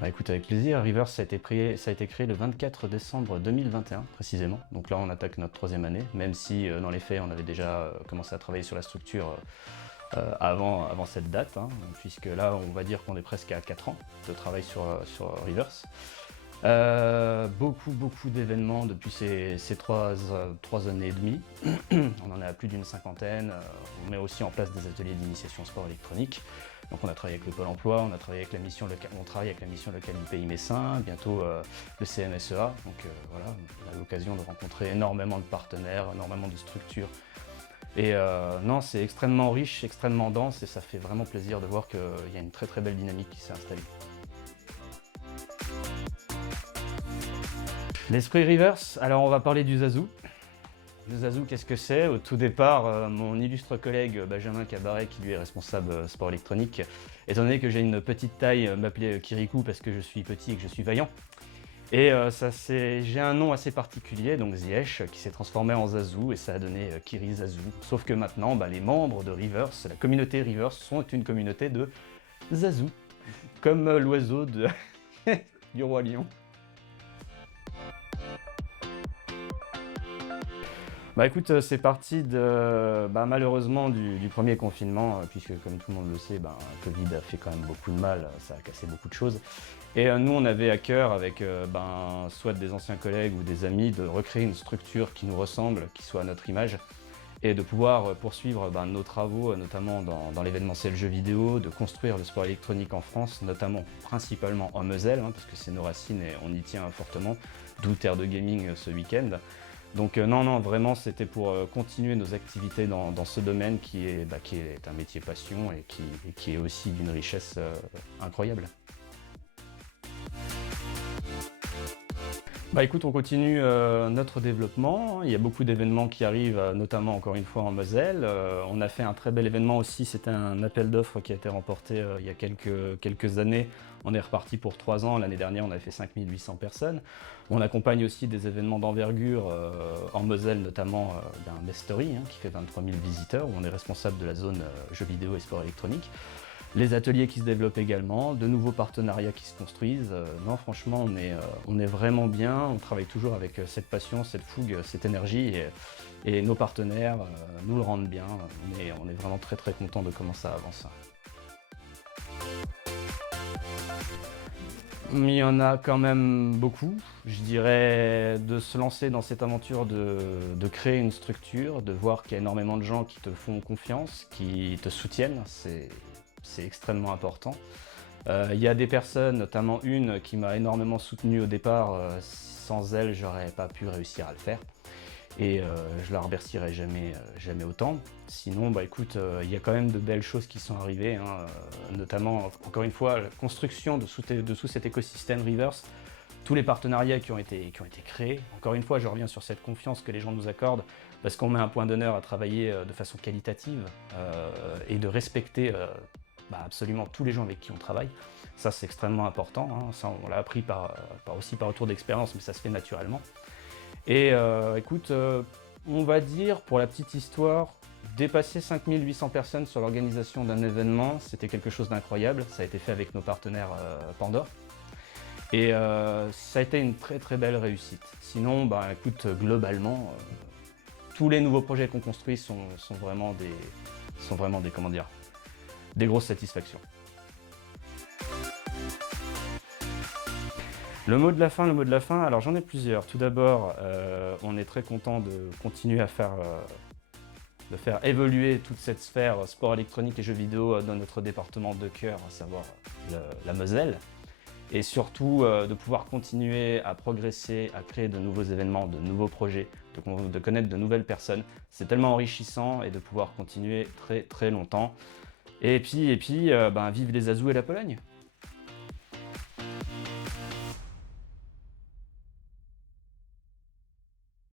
Bah écoute, avec plaisir. Reverse, ça a été créé le 24 décembre 2021, précisément. Donc là, on attaque notre troisième année, même si dans les faits, on avait déjà commencé à travailler sur la structure avant cette date, hein, puisque là, on va dire qu'on est presque à 4 ans de travail sur Reverse. Beaucoup d'événements depuis ces trois années et demie. On en est à plus d'une cinquantaine. On met aussi en place des ateliers d'initiation sport électronique. Donc on a travaillé avec le Pôle emploi, on travaille avec la mission locale du Pays Messin, bientôt le CMSEA. Donc voilà, on a l'occasion de rencontrer énormément de partenaires, énormément de structures. Et non, c'est extrêmement riche, extrêmement dense et ça fait vraiment plaisir de voir qu'il y a une très belle dynamique qui s'est installée. L'esprit reverse, alors on va parler du Zazu. Le Zazu, qu'est-ce que c'est? Au tout départ, mon illustre collègue Benjamin Cabaret, qui lui est responsable sport électronique, étant donné que j'ai une petite taille, m'appelait Kirikou parce que je suis petit et que je suis vaillant. Et j'ai un nom assez particulier, donc Ziyech, qui s'est transformé en Zazu et ça a donné Kiri Zazu. Sauf que maintenant, les membres de Reverse, la communauté Reverse, sont une communauté de Zazu, comme l'oiseau du roi lion. Bah écoute, c'est parti malheureusement du premier confinement, puisque comme tout le monde le sait, Covid a fait quand même beaucoup de mal, ça a cassé beaucoup de choses. Et nous, on avait à cœur, avec soit des anciens collègues ou des amis, de recréer une structure qui nous ressemble, qui soit à notre image, et de pouvoir poursuivre nos travaux, notamment dans l'événementiel jeux vidéo, de construire le sport électronique en France, notamment principalement en Moselle, hein, parce que c'est nos racines et on y tient fortement, d'où Terre de Gaming ce week-end. Donc non, vraiment, c'était pour continuer nos activités dans ce domaine qui est un métier passion et qui est aussi d'une richesse incroyable. Bah écoute, on continue notre développement. Il y a beaucoup d'événements qui arrivent, notamment encore une fois en Moselle. On a fait un très bel événement aussi, c'était un appel d'offres qui a été remporté il y a quelques années. On est reparti pour 3 ans. L'année dernière, on a fait 5800 personnes. On accompagne aussi des événements d'envergure en Moselle, notamment d'un Mestory qui fait 23 000 visiteurs, où on est responsable de la zone jeux vidéo et sport électronique. Les ateliers qui se développent également, de nouveaux partenariats qui se construisent. Non, franchement, on est vraiment bien. On travaille toujours avec cette passion, cette fougue, cette énergie et nos partenaires nous le rendent bien. On est vraiment très contents de comment ça avance. Il y en a quand même beaucoup. Je dirais de se lancer dans cette aventure de créer une structure, de voir qu'il y a énormément de gens qui te font confiance, qui te soutiennent, c'est extrêmement important. Il y a des personnes, notamment une qui m'a énormément soutenu au départ. Sans elle, j'aurais pas pu réussir à le faire. Et je la remercierai jamais autant. Sinon, écoute, il y a quand même de belles choses qui sont arrivées, hein, notamment, encore une fois, la construction dessous cet écosystème Reverse, tous les partenariats qui ont été créés. Encore une fois, je reviens sur cette confiance que les gens nous accordent, parce qu'on met un point d'honneur à travailler de façon qualitative et de respecter absolument tous les gens avec qui on travaille. Ça, c'est extrêmement important, hein. Ça, on l'a appris aussi par retour d'expérience, mais ça se fait naturellement. Et écoute, on va dire, pour la petite histoire, dépasser 5800 personnes sur l'organisation d'un événement, c'était quelque chose d'incroyable. Ça a été fait avec nos partenaires Pandore. Et ça a été une très belle réussite. Sinon, écoute, globalement, tous les nouveaux projets qu'on construit sont vraiment des grosses satisfactions. Le mot de la fin, alors j'en ai plusieurs. Tout d'abord, on est très content de continuer de faire évoluer toute cette sphère sport électronique et jeux vidéo dans notre département de cœur, à savoir la Moselle. Et surtout, de pouvoir continuer à progresser, à créer de nouveaux événements, de nouveaux projets, de connaître de nouvelles personnes. C'est tellement enrichissant et de pouvoir continuer très longtemps. Et puis vive les Azous et la Pologne!